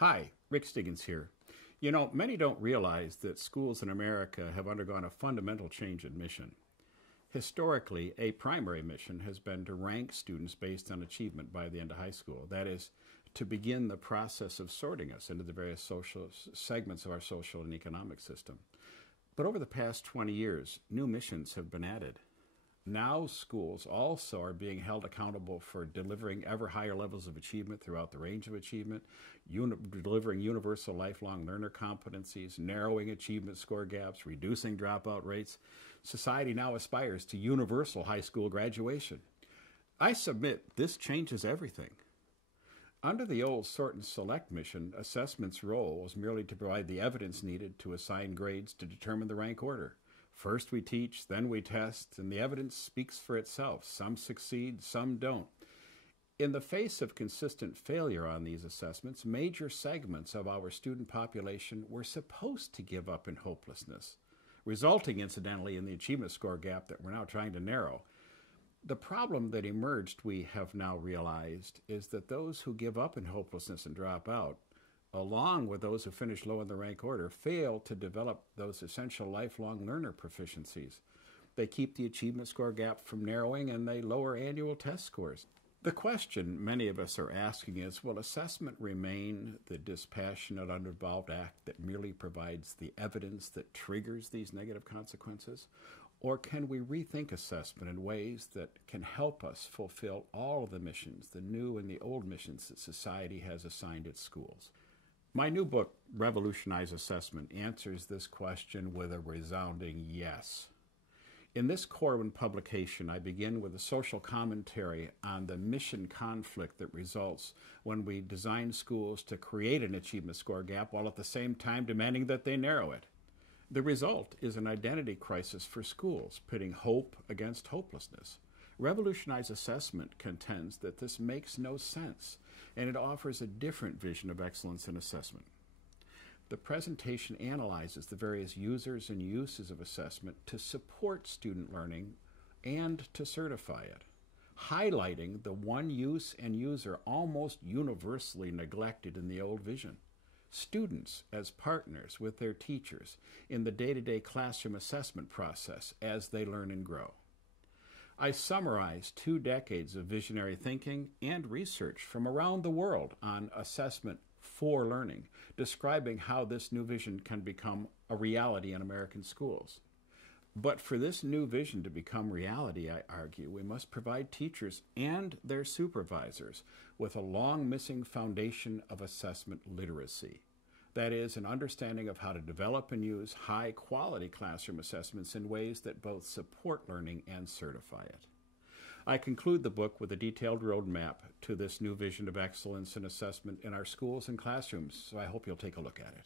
Hi, Rick Stiggins here. Many don't realize that schools in America have undergone a fundamental change in mission. Historically, a primary mission has been to rank students based on achievement by the end of high school. That is, to begin the process of sorting us into the various social segments of our social and economic system. But over the past 20 years, new missions have been added. Now schools also are being held accountable for delivering ever higher levels of achievement throughout the range of achievement, delivering universal lifelong learner competencies, narrowing achievement score gaps, reducing dropout rates. Society now aspires to universal high school graduation. I submit this changes everything. Under the old sort and select mission, assessment's role was merely to provide the evidence needed to assign grades to determine the rank order. First we teach, then we test, and the evidence speaks for itself. Some succeed, some don't. In the face of consistent failure on these assessments, major segments of our student population were supposed to give up in hopelessness, resulting, incidentally, in the achievement score gap that we're now trying to narrow. The problem that emerged, we have now realized, is that those who give up in hopelessness and drop out, along with those who finish low in the rank order, fail to develop those essential lifelong learner proficiencies. They keep the achievement score gap from narrowing, and they lower annual test scores. The question many of us are asking is, will assessment remain the dispassionate, uninvolved act that merely provides the evidence that triggers these negative consequences? Or can we rethink assessment in ways that can help us fulfill all of the missions, the new and the old missions that society has assigned its schools? My new book, Revolutionize Assessment, answers this question with a resounding yes. In this Corwin publication, I begin with a social commentary on the mission conflict that results when we design schools to create an achievement score gap while at the same time demanding that they narrow it. The result is an identity crisis for schools, pitting hope against hopelessness. Revolutionize Assessment contends that this makes no sense, and it offers a different vision of excellence in assessment. The presentation analyzes the various users and uses of assessment to support student learning and to certify it, highlighting the one use and user almost universally neglected in the old vision: students as partners with their teachers in the day-to-day classroom assessment process as they learn and grow. I summarize 2 decades of visionary thinking and research from around the world on assessment for learning, describing how this new vision can become a reality in American schools. But for this new vision to become reality, I argue, we must provide teachers and their supervisors with a long-missing foundation of assessment literacy. That is, an understanding of how to develop and use high-quality classroom assessments in ways that both support learning and certify it. I conclude the book with a detailed roadmap to this new vision of excellence in assessment in our schools and classrooms, so I hope you'll take a look at it.